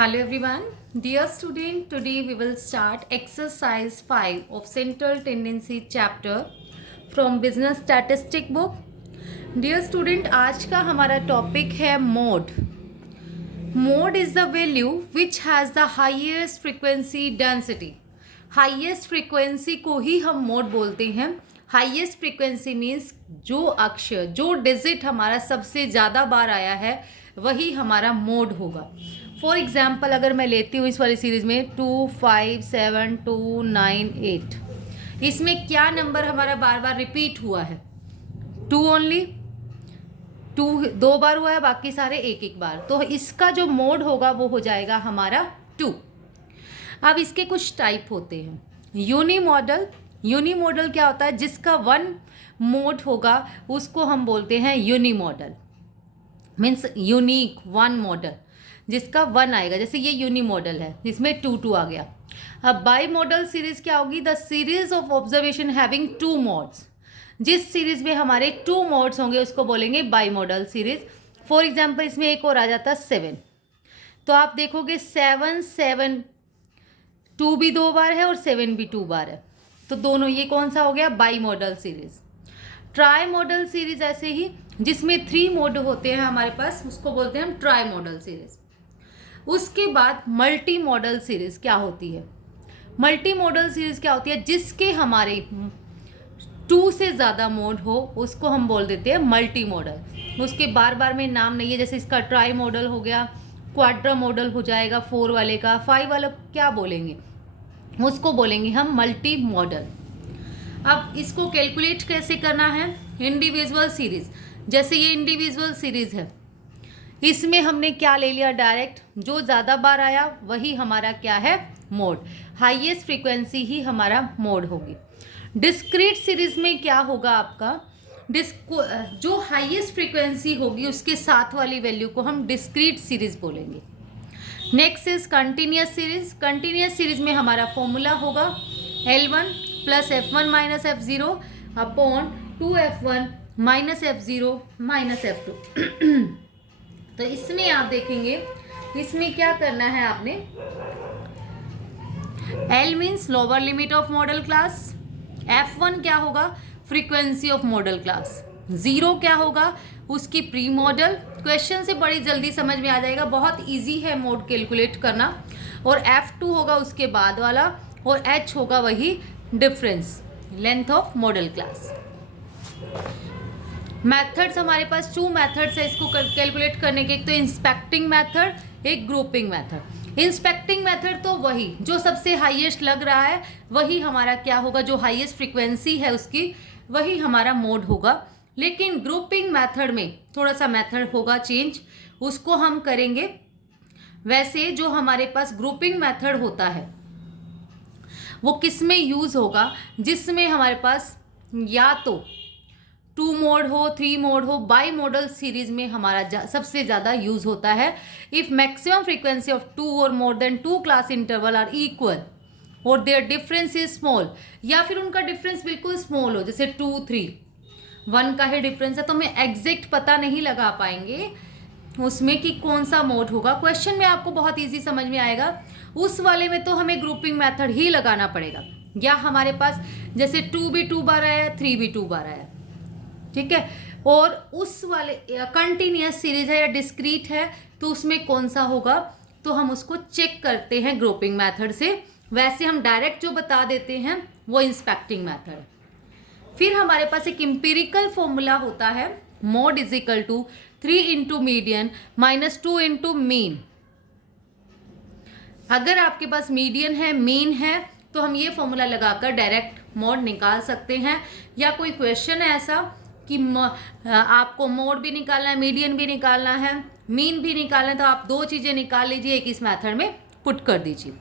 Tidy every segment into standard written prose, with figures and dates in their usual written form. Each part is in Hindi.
Hello everyone. Dear student, today we will start exercise 5 of Central Tendency chapter from Business Statistic book. Dear student, आज का हमारा टॉपिक है mode. Mode is the value which has the highest frequency density. Highest frequency को ही हम मोड बोलते हैं. हाईएस्ट फ्रीक्वेंसी मीन्स जो अक्षर जो डिजिट हमारा सबसे ज़्यादा बार आया है वही हमारा मोड होगा. फॉर एग्जाम्पल अगर मैं लेती हूँ इस वाली सीरीज में 2, 5, 7, 2, 9, 8, इसमें क्या नंबर हमारा बार बार रिपीट हुआ है? 2 ओनली. 2 2 बार हुआ है, बाकी सारे एक एक बार. तो इसका जो मोड होगा वो हो जाएगा हमारा 2. अब इसके कुछ टाइप होते हैं. Uni model. यूनी मॉडल क्या होता है? जिसका 1 मोड होगा उसको हम बोलते हैं unimodal. Means unique 1 modal जिसका 1 आएगा. जैसे ये यूनी मॉडल है, इसमें 2 आ गया. अब बाई मॉडल सीरीज क्या होगी? The series of observation having 2 modes. जिस सीरीज में हमारे 2 मोड्स होंगे उसको बोलेंगे by model series. For example इसमें एक और आ जाता है 7. तो आप देखोगे 7, 7, 2 भी 2 बार है और 7 भी 2 बार है. तो दोनों ये कौन सा हो गया? By model series. Try model series ऐसे ही जिसमें 3 मोड होते हैं हमारे पास, उसको बोलते हैं हम ट्राई मॉडल सीरीज. उसके बाद मल्टी मॉडल सीरीज क्या होती है? मल्टी मॉडल सीरीज क्या होती है? जिसके हमारे 2 से ज़्यादा मोड हो उसको हम बोल देते हैं मल्टी मॉडल. उसके बार बार में नाम नहीं है. जैसे इसका ट्राई मॉडल हो गया, क्वाड्रा मॉडल हो जाएगा 4 वाले का. 5 वाला क्या बोलेंगे? उसको बोलेंगे हम मल्टी मॉडल. अब इसको कैलकुलेट कैसे करना है? Individual series. जैसे ये इंडिविजुअल सीरीज है, इसमें हमने क्या ले लिया? डायरेक्ट जो ज़्यादा बार आया वही हमारा क्या है? मोड. हाईएस्ट फ्रीक्वेंसी ही हमारा मोड होगी. डिस्क्रीट सीरीज में क्या होगा आपका? जो हाईएस्ट फ्रीक्वेंसी होगी उसके साथ वाली वैल्यू को हम डिस्क्रीट सीरीज बोलेंगे. Next is continuous series. Continuous series में हमारा फॉर्मूला होगा L1 plus F1 minus F0 upon 2F1 minus F0 minus F2. तो इसमें आप देखेंगे इसमें क्या करना है आपने? L means lower limit of model class. F1 क्या होगा? Frequency of model class. 0 क्या होगा? उसकी प्री मॉडल. क्वेश्चन से बड़ी जल्दी समझ में आ जाएगा, बहुत इजी है मोड कैलकुलेट करना. और F2 होगा उसके बाद वाला, और H होगा वही difference, length of model class. Methods हमारे पास 2 मेथड्स है इसको कैलकुलेट करने के. एक तो इंस्पेक्टिंग मेथड, एक ग्रुपिंग मेथड. इंस्पेक्टिंग मेथड तो वही जो सबसे हाईएस्ट लग रहा है वही हमारा क्या होगा? जो हाईएस्ट फ्रीक्वेंसी है उसकी वही हमारा मोड होगा. लेकिन ग्रुपिंग मेथड में थोड़ा सा मेथड होगा चेंज, उसको हम करेंगे. वैसे जो हमारे पास ग्रुपिंग मेथड होता है वो किस में यूज़ होगा? जिसमें हमारे पास या तो 2 मोड हो, 3 मोड हो. बाई मॉडल सीरीज में हमारा सबसे ज़्यादा यूज़ होता है. इफ़ मैक्सिमम फ्रीक्वेंसी ऑफ 2 और more than 2 class interval are equal और देयर डिफरेंस इज स्मॉल, या फिर उनका डिफरेंस बिल्कुल स्मॉल हो, जैसे 2, 3, 1 का ही डिफरेंस है, तो हमें एग्जैक्ट पता नहीं लगा पाएंगे उसमें कि कौन सा मोड होगा. क्वेश्चन में आपको बहुत इजी समझ में आएगा. उस वाले में तो हमें ग्रुपिंग मेथड ही लगाना पड़ेगा. या हमारे पास जैसे 2 भी 2 बार आया, 3 भी 2 बार आया, ठीक है. और उस वाले कंटिन्यूस सीरीज है या डिस्क्रीट है तो उसमें कौन सा होगा? तो हम उसको चेक करते हैं ग्रुपिंग मेथड से. वैसे हम डायरेक्ट जो बता देते हैं वो इंस्पेक्टिंग मेथड है. फिर हमारे पास एक इम्पीरिकल फॉर्मूला होता है, mode is equal to 3 into median minus 2 into mean. अगर आपके पास मीडियन है, मीन है, तो हम ये फॉर्मूला लगाकर डायरेक्ट मोड निकाल सकते हैं. या कोई क्वेश्चन है ऐसा कि आपको मोड भी निकालना है, मीडियन भी निकालना है, मीन भी निकालना है, तो आप 2 चीज़ें निकाल लीजिए, एक इस मेथड में पुट कर दीजिए.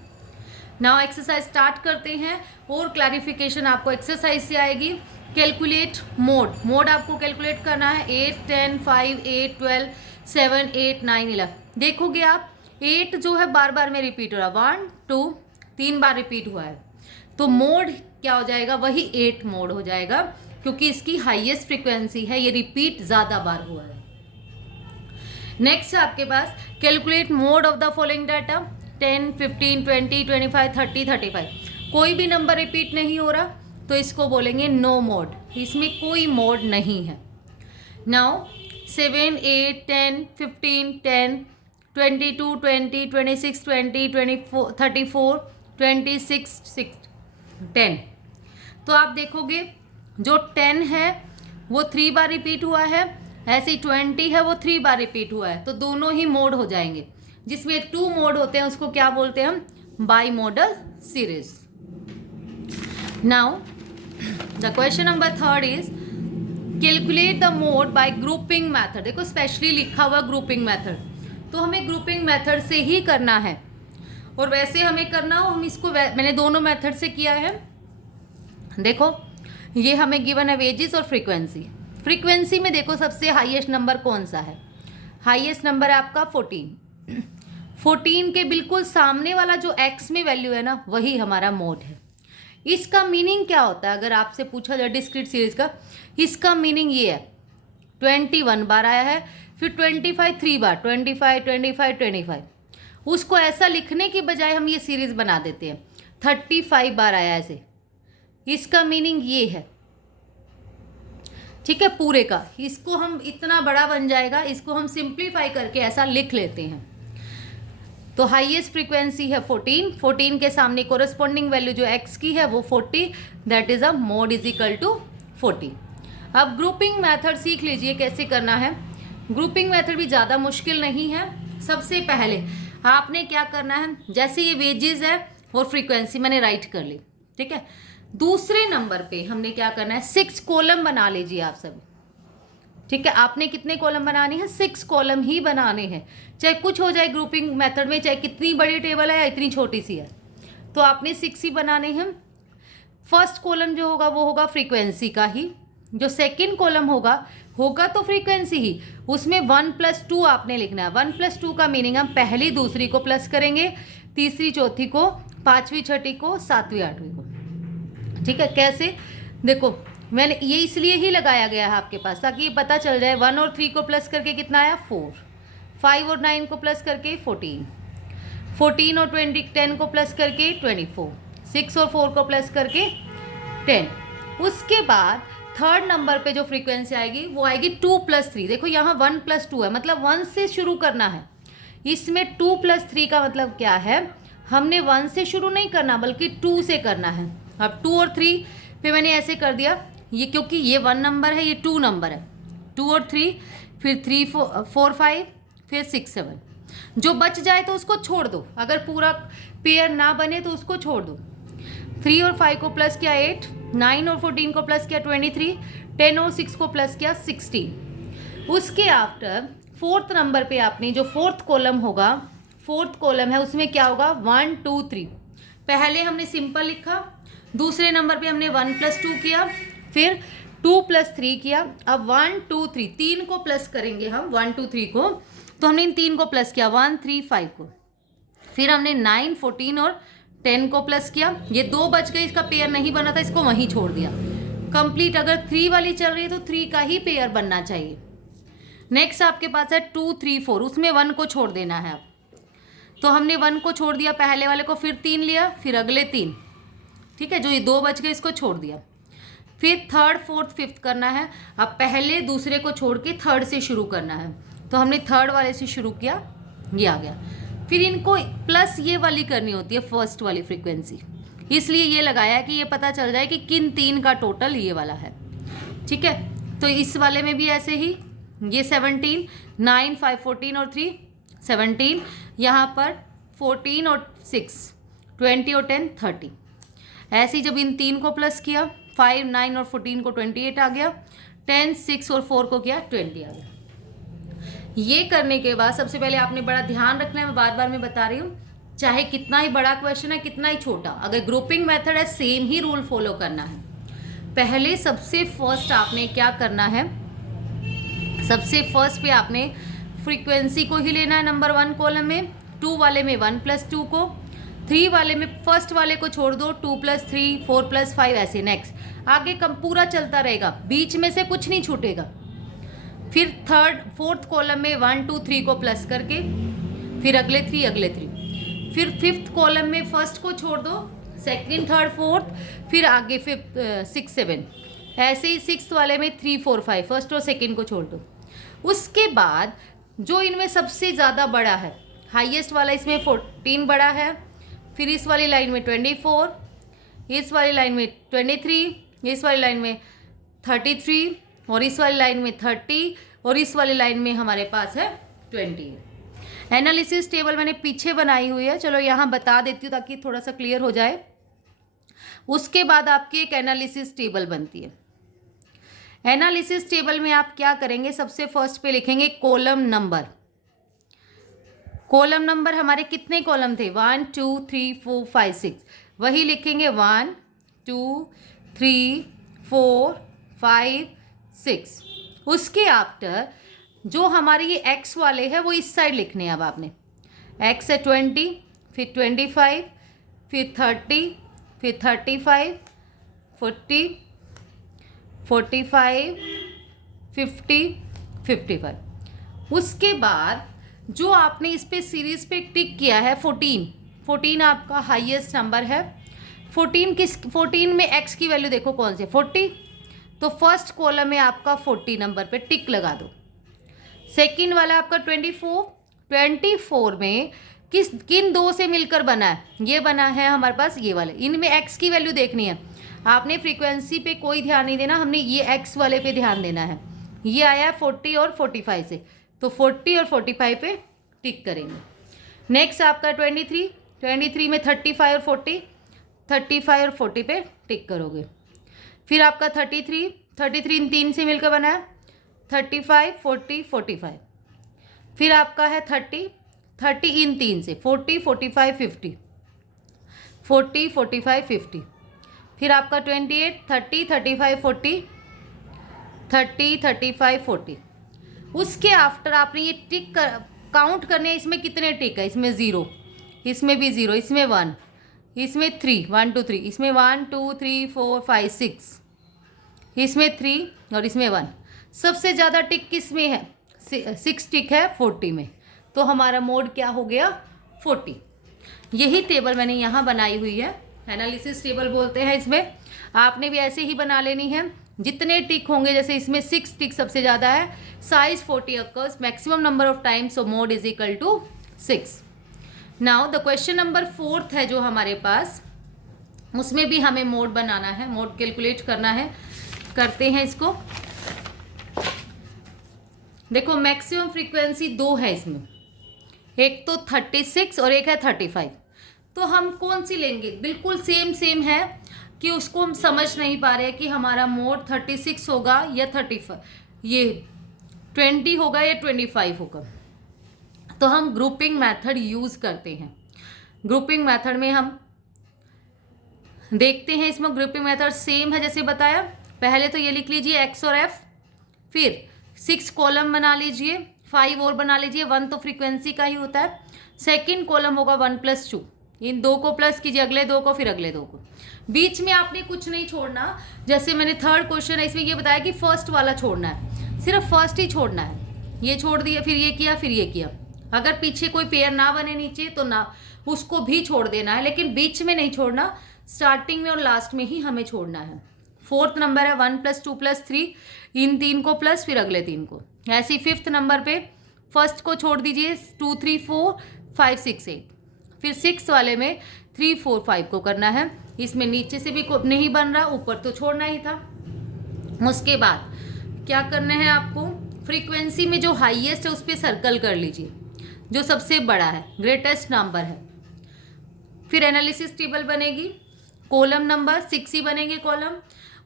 नाउ एक्सरसाइज स्टार्ट करते हैं और क्लैरिफिकेशन आपको एक्सरसाइज से आएगी. Calculate mode. मोड आपको कैलकुलेट करना है 8, 10, 5, 8, 12, 7, 8, 9, 11. देखोगे आप 8 जो है बार बार में रिपीट हो रहा है, 1, 2, 3 बार रिपीट हुआ है, तो मोड क्या हो जाएगा? वही 8 मोड हो जाएगा, क्योंकि इसकी हाईएस्ट फ्रीक्वेंसी है, ये रिपीट ज़्यादा बार हुआ है. नेक्स्ट है आपके पास calculate mode of the following data 10, 15, 20, 25, 30, 35। कोई भी नंबर रिपीट नहीं हो रहा तो इसको बोलेंगे नो मोड, इसमें कोई मोड नहीं है। नाउ 7, 8, 10, 15, 10, 22, 20, 26, 20, 24, 34, 26, 10। तो आप देखोगे जो 10 है वो 3 बार रिपीट हुआ है, ऐसे ही 20 है वो 3 बार रिपीट हुआ है, तो दोनों ही मोड हो जाएंगे। जिसमें 2 मोड होते हैं उसको क्या बोलते हैं हम? By model series. Now the question number 3 is calculate the mode bye grouping method. देखो स्पेशली लिखा हुआ ग्रुपिंग मेथड, तो हमें ग्रुपिंग मेथड से ही करना है। और वैसे हमें करना हो, हम इसको मैंने दोनों मेथड से किया है। देखो ये हमें गिवन है वेजेस और फ्रीक्वेंसी। फ्रीक्वेंसी में देखो सबसे हाईएस्ट नंबर कौन सा है? हाईएस्ट नंबर है आपका 14। 14 के बिल्कुल सामने वाला जो x में वैल्यू है ना, वही हमारा मोड है। इसका मीनिंग क्या होता है अगर आपसे पूछा जाए डिस्क्रीट सीरीज का? इसका मीनिंग ये है 21 बार आया है, फिर 25 3 बार, 25 25 25। उसको ऐसा लिखने की बजाय हम ये सीरीज बना देते हैं 35 बार आया ऐसे। इसका मीनिंग ये है, ठीक है, पूरे का। इसको हम इतना बड़ा बन जाएगा, इसको हम सिंप्लीफाई करके ऐसा लिख लेते हैं। तो हाईएस्ट फ्रीक्वेंसी है 14, 14 के सामने कोरस्पॉन्डिंग वैल्यू जो x की है वो 40, that is a mode is equal to 40। अब ग्रुपिंग मेथड सीख लीजिए कैसे करना है। ग्रुपिंग मेथड भी ज़्यादा मुश्किल नहीं है। सबसे पहले आपने क्या करना है, जैसे ये वेजेस है और फ्रीक्वेंसी मैंने राइट कर ली, ठीक है। दूसरे नंबर पे हमने क्या करना है, 6 कॉलम बना लीजिए आप सभी, ठीक है। आपने कितने कॉलम बनाने हैं? 6 कॉलम ही बनाने हैं, चाहे कुछ हो जाए ग्रुपिंग मेथड में, चाहे कितनी बड़ी टेबल है या इतनी छोटी सी है, तो आपने 6 ही बनाने हैं। फर्स्ट कॉलम जो होगा वो होगा फ्रीक्वेंसी का ही, जो सेकंड कॉलम होगा तो फ्रीक्वेंसी ही, उसमें 1 + 2 आपने लिखना है। 1 + 2 का मीनिंग हम पहली दूसरी को प्लस करेंगे, तीसरी चौथी को, पाँचवीं छठी को, सातवीं आठवीं को, ठीक है। कैसे? देखो मैंने ये इसलिए ही लगाया गया है आपके पास ताकि ये पता चल जाए। 1 और 3 को प्लस करके कितना आया? 4। 5 और 9 को प्लस करके 14। 14 और 10 को प्लस करके 24। 6 और 4 को प्लस करके 10। उसके बाद थर्ड नंबर पे जो फ्रीक्वेंसी आएगी वो आएगी 2 + 3। देखो यहाँ 1 + 2 है, मतलब 1 से शुरू करना है। इसमें 2 + 3 का मतलब क्या है, हमने 1 से शुरू नहीं करना बल्कि 2 से करना है। अब 2 और 3 पे मैंने ऐसे कर दिया, ये क्योंकि ये 1 नंबर है, ये 2 नंबर है। 2 और 3, फिर 3 4 5, फिर 6 7। जो बच जाए तो उसको छोड़ दो, अगर पूरा पेयर ना बने तो उसको छोड़ दो। 3 और 5 को प्लस किया 8, 9 और 14 को प्लस किया 23, 10 और 6 को प्लस किया 16। उसके आफ्टर फोर्थ नंबर पे आपने जो फोर्थ कॉलम होगा, फोर्थ कॉलम है उसमें क्या होगा? 1 2 3। पहले हमने सिंपल लिखा, दूसरे नंबर पे हमने 1 + 2 किया, फिर 2 + 3 किया। अब 1 2 3 3 को प्लस करेंगे हम, 1 2 3 को, तो हमने इन 3 को प्लस किया 1 3 5 को। फिर हमने 9 14 और 10 को प्लस किया। ये 2 बच गए, इसका पेयर नहीं बना था, इसको वहीं छोड़ दिया। कंप्लीट। अगर 3 वाली चल रही है तो 3 का ही पेयर बनना चाहिए। नेक्स्ट आपके पास है 2 3 4, उसमें 1 को छोड़ देना है। अब तो हमने 1 को छोड़ दिया पहले वाले को, फिर 3 लिया, फिर अगले 3, ठीक है। जो ये 2 बच गए इसको छोड़ दिया। फिर थर्ड फोर्थ फिफ्थ करना है। अब पहले दूसरे को छोड़ के थर्ड से शुरू करना है, तो हमने थर्ड वाले से शुरू किया, ये आ गया। फिर इनको प्लस ये वाली करनी होती है फर्स्ट वाली फ्रीक्वेंसी, इसलिए ये लगाया कि ये पता चल जाए कि किन 3 का टोटल ये वाला है, ठीक है। तो इस वाले में भी ऐसे ही, ये 17 9 5 14 और 3 17, यहाँ पर 14 और 6 20 और 10 30। ऐसे ही जब इन 3 को प्लस किया, 5 9 और 14 को 28 आ गया, 10 6 और 4 को किया 20 आ गया। ये करने के बाद सबसे पहले आपने बड़ा ध्यान रखना है, मैं बार बार मैं बता रही हूँ, चाहे कितना ही बड़ा क्वेश्चन है कितना ही छोटा, अगर ग्रुपिंग मेथड है सेम ही रूल फॉलो करना है। पहले सबसे फर्स्ट आपने क्या करना है, सबसे फर्स्ट पे आपने फ्रीक्वेंसी को ही लेना है नंबर 1 कॉलम में, 2 वाले में 1 + 2 को, 3 वाले में फर्स्ट वाले को छोड़ दो, 2 + 3 4 + 5 ऐसे। नेक्स्ट आगे कम पूरा चलता रहेगा, बीच में से कुछ नहीं छूटेगा। फिर फोर्थ कॉलम में 1 2 3 को प्लस करके, फिर अगले 3, फिर फिफ्थ कॉलम में फर्स्ट को छोड़ दो, सेकंड थर्ड फोर्थ, फिर आगे फिफ्थ 6 7, ऐसे ही सिक्स वाले में 3 4 5 फर्स्ट और सेकंड को छोड़ दो। उसके बाद जो इनमें सबसे ज़्यादा बड़ा है, हाईएस्ट वाला, इसमें 14 बड़ा है, फिर इस वाली लाइन में 24, इस वाली लाइन में 23, इस वाली लाइन में 33, और इस वाली लाइन में 30, और इस वाली लाइन में हमारे पास है 20। एनालिसिस टेबल मैंने पीछे बनाई हुई है, चलो यहाँ बता देती हूँ ताकि थोड़ा सा क्लियर हो जाए। उसके बाद आपकी एक एनालिसिस टेबल बनती है। एनालिसिस टेबल में आप क्या करेंगे, सबसे फर्स्ट पे लिखेंगे कॉलम नंबर। कॉलम नंबर हमारे कितने कॉलम थे, 1 2 3 4 5 6, वही लिखेंगे 1 2 3 4 5 6। उसके आफ्टर जो हमारे ये एक्स वाले हैं वो इस साइड लिखने हैं। अब आपने एक्स है 20, फिर 25, फिर 30, फिर 35, 40, 45, 50, 55। उसके बाद जो आपने इस पे सीरीज पे टिक किया है 14 आपका हाईएस्ट नंबर है। 14 में एक्स की वैल्यू देखो कौन सी है, 40, तो फर्स्ट कॉलम में आपका 40 नंबर पे टिक लगा दो। सेकंड वाला आपका 24 में किन दो से मिलकर बना है, ये बना है हमारे पास ये वाले, इनमें एक्स की वैल्यू देखनी है। आपने फ्रीक्वेंसी पे कोई ध्यान नहीं देना, हमने ये एक्स वाले पे ध्यान देना है। ये आया है 40 और 45 से, तो 40 और 45 पे टिक करेंगे। नेक्स्ट आपका 23 में 35 और 40, 35 और 40 पे टिक करोगे। फिर आपका 33 इन 3 से मिलकर बना है, 35 40 45। फिर आपका है 30 इन 3 से, 40 45 50, 40 45 50। फिर आपका 28 30 35 40, 30 35 40। उसके आफ्टर आपने ये टिक काउंट करने, इसमें कितने टिक है, इसमें 0, इसमें भी 0, इसमें 1, इसमें 3 1 2 3, इसमें 1 2 3 4 5 6, इसमें 3 और इसमें 1। सबसे ज़्यादा टिक किस में है, 6 टिक है 40 में, तो हमारा मोड क्या हो गया 40। यही टेबल मैंने यहाँ बनाई हुई है, एनालिसिस टेबल बोलते हैं। इसमें आपने भी ऐसे ही बना लेनी है, जितने टिक होंगे, जैसे इसमें 6 टिक सबसे ज़्यादा है, size 40 occurs, maximum number of times, so mode is equal to 6। Now the question number 4 है जो हमारे पास, उसमें भी हमें मोड बनाना है, मोड कैलकुलेट करना है। करते हैं इसको। देखो मैक्सिमम फ्रीक्वेंसी 2 है इसमें, एक तो 36 और एक है 35। तो हम कौन सी लेंगे, बिल्कुल सेम है कि उसको हम समझ नहीं पा रहे कि हमारा मोड 36 होगा या 35, ये 20 होगा या 25 होगा। तो हम ग्रुपिंग मेथड यूज़ करते हैं। ग्रुपिंग मेथड में हम देखते हैं, इसमें ग्रुपिंग मेथड सेम है जैसे बताया। पहले तो ये लिख लीजिए एक्स और एफ, फिर 6 कॉलम बना लीजिए, 5 और बना लीजिए, 1 तो फ्रीक्वेंसी का ही होता है। सेकंड कॉलम होगा 1 + 2, इन 2 को प्लस कीजिए, अगले 2 को, फिर अगले 2 को। बीच में आपने कुछ नहीं छोड़ना, जैसे मैंने थर्ड क्वेश्चन है इसमें ये बताया कि फर्स्ट वाला छोड़ना है, सिर्फ फर्स्ट ही छोड़ना है। ये छोड़ दिया, फिर ये किया, फिर ये किया। अगर पीछे कोई पेयर ना बने नीचे तो ना, उसको भी छोड़ देना है, लेकिन बीच में नहीं छोड़ना, स्टार्टिंग में और लास्ट में ही हमें छोड़ना है। फोर्थ नंबर है 1 + 2 + 3, इन 3 को प्लस, फिर अगले 3 को। ऐसे ही फिफ्थ नंबर पे फर्स्ट को छोड़ दीजिए, 2 3 4 5 6 8, फिर 6 वाले में 3 4 5 को करना है। इसमें नीचे से भी नहीं बन रहा, ऊपर तो छोड़ना ही था। उसके बाद क्या करना है आपको, फ्रीक्वेंसी में जो हाईएस्ट है उस पर सर्कल कर लीजिए, जो सबसे बड़ा है, ग्रेटेस्ट नंबर है। फिर एनालिसिस टेबल बनेगी, कॉलम नंबर 6 ही बनेंगे कॉलम।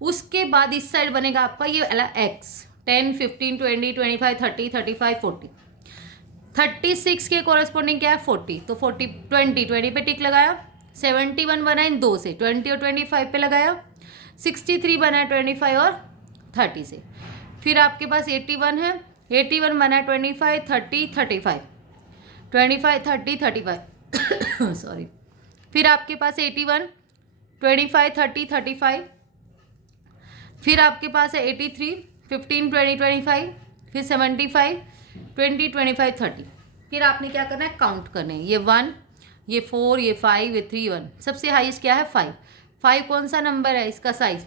उसके बाद इस साइड बनेगा आपका ये वाला एक्स, 10 15 20 25 30 35 40। 36 के कॉरेस्पॉन्डिंग क्या है 40, तो 20 पे टिक लगाया। 71 बना इन 2 से, 20 और 25 पे लगाया। 63 बना है 25 और 30 से। फिर आपके पास 81 है, 81 बना है 25 30 35, 25 30 35 सॉरी। फिर आपके पास 81 25 30 35। फिर आपके पास है 83 15 20 25, फिर 75, 20, 25, 30। फिर आपने क्या करना है, काउंट करने, ये 1, ये 4, ये 5, ये 3, 1। सबसे हाईएस्ट क्या है, 5। 5 कौन सा नंबर है, इसका साइज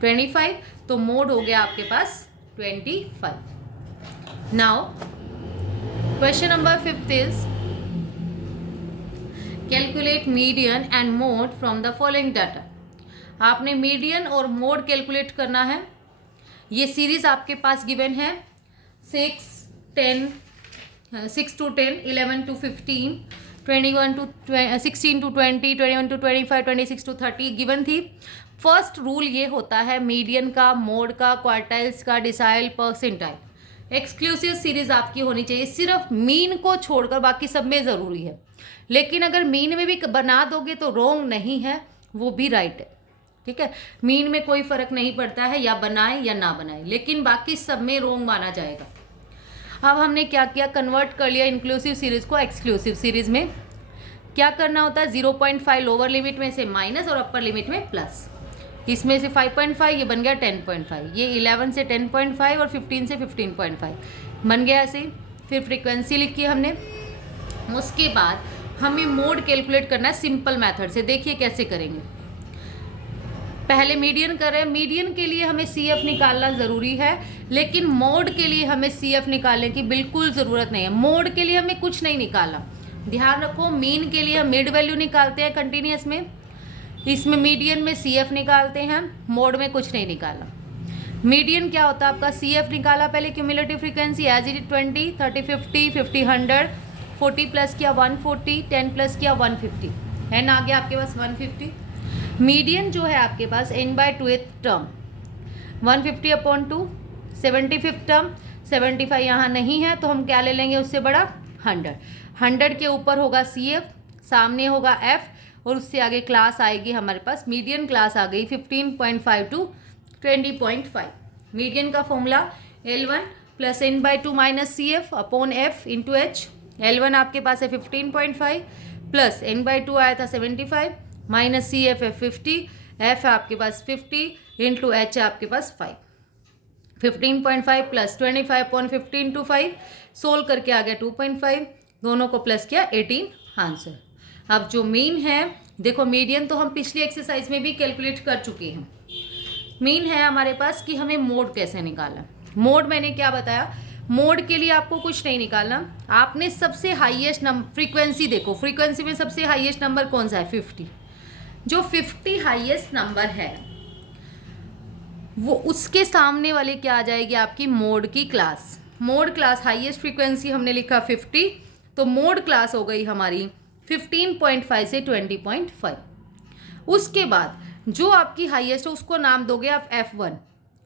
25, तो मोड हो गया आपके पास 25। Now question number 5 is calculate median and mode from the following data. आपने मीडियन और मोड कैलकुलेट करना है। ये सीरीज आपके पास गिवन है 6 to 10, 11 to 15, 21 to 16 to 20, 21 to 25, 26 to 30 given थी। फर्स्ट रूल ये होता है मीडियन का, मोड का, क्वार्टाइल्स का, डिसाइल, परसेंटाइल। एक्सक्लूसिव सीरीज आपकी होनी चाहिए, सिर्फ मीन को छोड़कर बाकी सब में ज़रूरी है। लेकिन अगर मीन में भी बना दोगे तो रॉन्ग नहीं है, वो भी राइट है। ठीक है, मीन में कोई फर्क नहीं पड़ता है, या बनाए या ना बनाए, लेकिन बाकी सब में रॉन्ग माना जाएगा। अब हमने क्या किया, कन्वर्ट कर लिया इंक्लूसिव सीरीज को एक्सक्लूसिव सीरीज में। क्या करना होता है, 0.5 लोअर लिमिट में से माइनस और अपर लिमिट में प्लस। इसमें से 5.5 ये बन गया 10.5, ये 11 से 10.5 और 15 से 15.5 बन गया ऐसे। फिर फ्रीक्वेंसी लिखी हमने। उसके बाद हमें मोड कैलकुलेट करना है सिंपल मेथड से। देखिए कैसे करेंगे। पहले मीडियन कर रहे हैं, मीडियन के लिए हमें CF निकालना ज़रूरी है, लेकिन मोड के लिए हमें CF निकालने की बिल्कुल ज़रूरत नहीं है। मोड के लिए हमें कुछ नहीं निकालना, ध्यान रखो। मीन के लिए हम मिड वैल्यू निकालते हैं कंटिन्यूस में, इसमें मीडियन में CF निकालते हैं, मोड में कुछ नहीं निकालना। मीडियन क्या होता है आपका, CF निकाला पहले, cumulative frequency as it 20, 30, 50, 50, 100, 40 plus किया 140, 10 प्लस किया 150, एन आ गया आपके पास 150। मीडियन जो है आपके पास n/2th टर्म 150/2, 75th टर्म 75 यहाँ नहीं है, तो हम क्या ले लेंगे उससे बड़ा 100। 100 के ऊपर होगा CF, सामने होगा F, और उससे आगे क्लास आएगी हमारे पास, मीडियन क्लास आ गई 15.5 to 20.5। मीडियन का formula L1 plus n/2 minus CF upon F into H। L1 आपके पास है 15.5 प्लस n/2 आया था 75 माइनस CF है 50, F है आपके पास 50 इंटू H है आपके पास 5। 15.5 प्लस 25/15 इंटू 5, सोल्व करके आ गया 2.5, दोनों को प्लस किया 18 आंसर। अब जो मीन है, देखो मीडियन तो हम पिछली एक्सरसाइज में भी कैलकुलेट कर चुके हैं। मीन है हमारे पास कि हमें मोड कैसे निकालना। मोड मैंने क्या बताया, मोड के लिए आपको कुछ नहीं निकालना, आपने सबसे हाईएस्ट नंबर फ्रीक्वेंसी देखो, फ्रीक्वेंसी में सबसे हाईएस्ट नंबर कौन सा है, 50। जो 50 हाईएस्ट नंबर है वो उसके सामने वाले क्या आ जाएगी आपकी मोड की class. Mode class highest frequency हमने लिखा 50, तो मोड क्लास हो गई हमारी 15.5 से 20.5। उसके बाद जो आपकी हाईएस्ट है उसको नाम दोगे आप F1,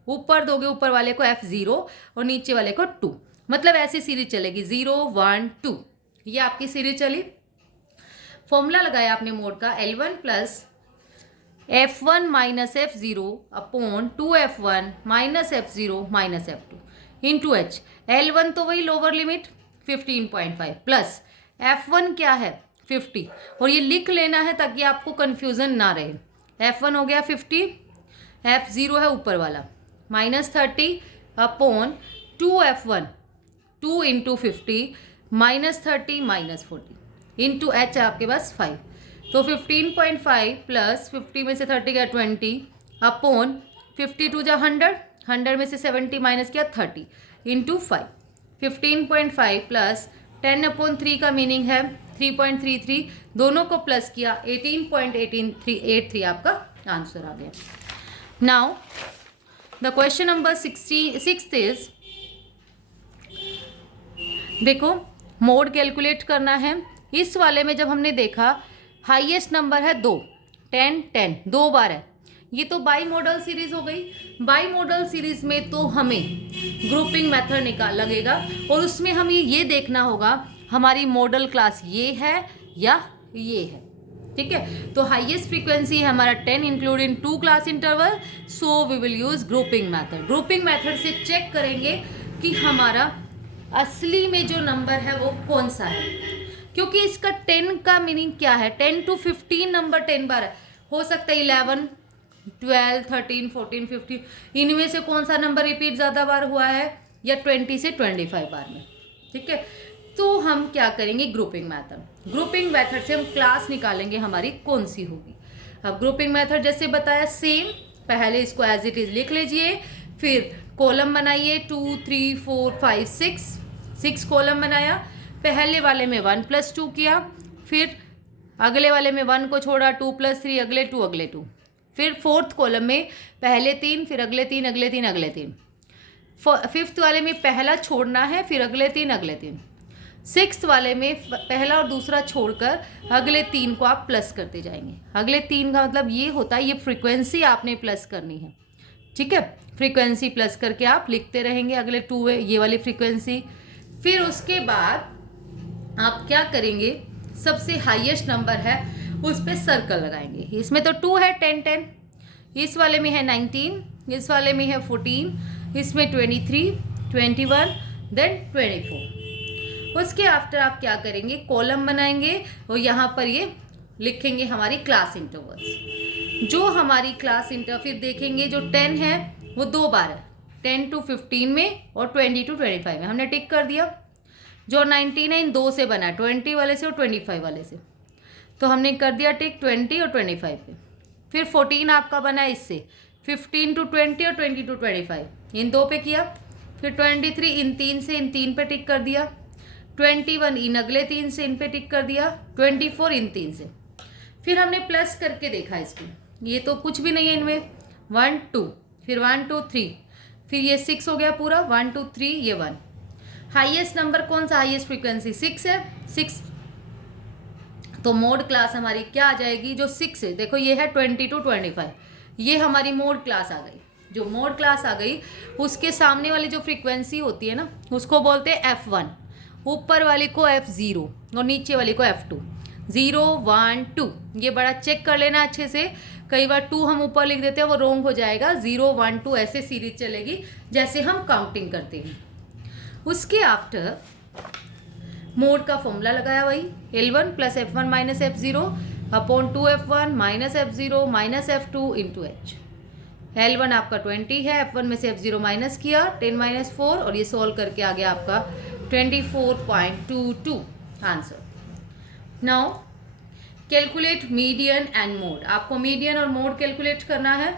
ऊपर दोगे ऊपर वाले को F0 और नीचे वाले को 2, मतलब ऐसी सीरीज चलेगी 0, 1, 2, ये आपकी सीरीज चली। फॉर्मूला लगाया आपने मोड का, L1 plus F1 minus F0 upon 2F1 minus F0 minus F2 into H। L1 तो वही लोअर लिमिट 15.5 प्लस F1 क्या है 50, और ये लिख लेना है ताकि आपको कन्फ्यूज़न ना रहे। F1 हो गया 50, F0 है ऊपर वाला minus 30 upon 2F1 2 into 50 minus 30 minus 40 into H है आपके पास 5। तो 15.5 प्लस 50 में से 30 गया 20 अपॉन 52 जा 100, 100 में से 70 माइनस किया 30 इंटू 5। 15.5 प्लस 10/3 का मीनिंग है 3.33, दोनों को प्लस किया 18.83 आपका आंसर आ गया। Now the question number 66 is, देखो मोड कैलकुलेट करना है। इस वाले में जब हमने देखा हाईएस्ट नंबर है 2, 10, 10 दो बार है, ये तो बाई मॉडल सीरीज हो गई। बाई मॉडल सीरीज में तो हमें ग्रुपिंग मेथड निकाल लगेगा, और उसमें हमें ये देखना होगा हमारी मॉडल क्लास ये है या ये है। ठीक है, तो हाईएस्ट फ्रीक्वेंसी है हमारा 10 include in 2 class interval, so we will use grouping method. Grouping method से चेक करेंगे कि हमारा असली में जो नंबर है वो कौन सा है, क्योंकि इसका 10 का मीनिंग क्या है, 10 to 15 नंबर 10 बार है। हो सकता है 11, 12, 13, 14, 15, इनमें से कौन सा नंबर रिपीट ज़्यादा बार हुआ है, या 20 से 25 बार में, ठीक है। तो हम क्या करेंगे, ग्रुपिंग मेथड। ग्रुपिंग मेथड से हम क्लास निकालेंगे हमारी कौन सी होगी। अब ग्रुपिंग मेथड जैसे बताया सेम, पहले इसको एज इट इज लिख लीजिए, फिर कॉलम बनाइए 2, 3, 4, 5, 6 कॉलम बनाया। पहले वाले में 1 + 2 किया, फिर अगले वाले में 1 को छोड़ा, 2 + 3, अगले 2, अगले 2, फिर फोर्थ कॉलम में पहले 3, फिर अगले 3, अगले 3, अगले 3। फिफ्थ वाले में पहला छोड़ना है, फिर अगले 3, अगले 3। सिक्स्थ वाले में पहला और दूसरा छोड़कर अगले 3 को आप प्लस करते जाएंगे। अगले 3 का मतलब ये होता है, ये फ्रीक्वेंसी आपने प्लस करनी है, ठीक है। फ्रीक्वेंसी प्लस करके आप लिखते रहेंगे, अगले 2 है ये वाली फ्रीक्वेंसी। फिर उसके बाद आप क्या करेंगे, सबसे हाईएस्ट नंबर है उस पर सर्कल लगाएंगे। इसमें तो 2 है, 10, 10, इस वाले में है 19, इस वाले में है 14, इसमें 23, 21, देन 24। उसके आफ्टर आप क्या करेंगे, कॉलम बनाएंगे और यहाँ पर ये लिखेंगे हमारी क्लास इंटरवल्स। जो हमारी क्लास इंटर फिर देखेंगे, जो 10 है वो 2 बार है, 10 to 15 में और 20 to 25 में हमने टिक कर दिया। जो 19 है इन 2 से बना है, 20 वाले से और 25 वाले से, तो हमने कर दिया टिक 20 और 25 पे। फिर 14 आपका बना है इससे, 15 to 20 और 20 to 25 इन 2 पे किया। फिर 23 इन 3 से, इन 3 पे टिक कर दिया। 21 इन अगले 3 से, इन पे टिक कर दिया। 24 इन 3 से। फिर हमने प्लस करके देखा इसको, ये तो कुछ भी नहीं है इनमें, 1, 2, फिर 1, 2, 3, फिर ये 6 हो गया पूरा, 1, 2, 3, ये 1। हाईएस्ट नंबर कौन सा, हाईएस्ट फ्रीक्वेंसी 6 है, 6, तो मोड क्लास हमारी क्या आ जाएगी, जो 6 है, देखो ये है 20 to 25, ये हमारी मोड क्लास आ गई। जो मोड क्लास आ गई उसके सामने वाली जो फ्रीक्वेंसी होती है ना, उसको बोलते हैं F1, ऊपर वाली को F0 और नीचे वाली को F2। 0, 1, 2 ये बड़ा चेक कर लेना अच्छे से, कई बार 2 हम ऊपर लिख देते हैं, वो रॉन्ग हो जाएगा। 0, 1, 2 ऐसे सीरीज चलेगी जैसे हम काउंटिंग करते हैं। उसके आफ्टर मोड का फॉर्मूला लगाया, वही L1 + F1 - F0 upon 2F1 - F0 - F2 into H। L1 आपका 20 है, F1 में से F0 माइनस किया, 10 - 4, और ये सॉल्व करके आ गया आपका 24.22 answer. Now calculate median and mode. आपको मीडियन और मोड कैलकुलेट करना है।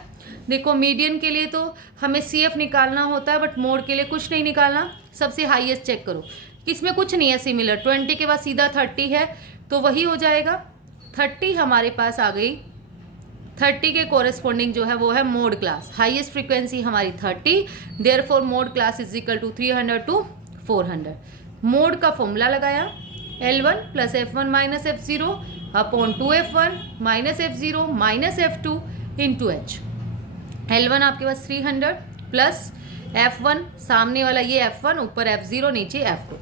देखो मीडियन के लिए तो हमें CF निकालना होता है, बट मोड के लिए कुछ नहीं निकालना। सबसे हाईएस्ट चेक करो, इसमें कुछ नहीं है सिमिलर, 20 के बाद सीधा 30 है तो वही हो जाएगा। 30 हमारे पास आ गई, 30 के कोरेस्पॉन्डिंग जो है वो है मोड क्लास। हाईएस्ट फ्रीक्वेंसी हमारी 30, therefore mode class is equal to 300 to 400। Mode का फॉर्मूला लगाया, L1 + F1 - F0 upon 2F1 - F0 - F2 into H। L1 आपके पास 300 प्लस F1, सामने वाला ये F1, ऊपर F0, नीचे F2,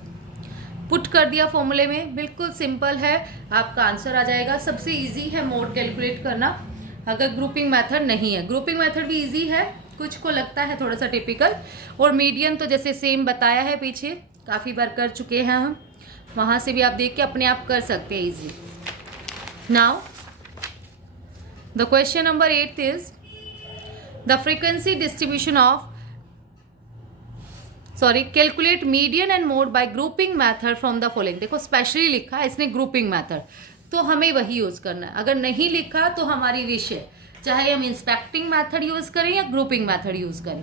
पुट कर दिया फॉर्मूले में। बिल्कुल सिंपल है, आपका आंसर आ जाएगा। सबसे इजी है मोड कैलकुलेट करना, अगर ग्रुपिंग मेथड नहीं है। ग्रुपिंग मेथड भी इजी है, कुछ को लगता है थोड़ा सा टिपिकल, और मीडियन तो जैसे सेम बताया है पीछे, काफ़ी बार कर चुके हैं हम, वहाँ से भी आप देख के अपने आप कर सकते हैं easy. Now the question number 8 is the frequency distribution of calculate median and mode bye grouping method from the following. देखो स्पेशली लिखा है इसने ग्रुपिंग मेथड, तो हमें वही यूज़ करना है। अगर नहीं लिखा तो हमारी विश है, चाहे हम इंस्पेक्टिंग मेथड यूज़ करें या ग्रुपिंग मेथड यूज़ करें।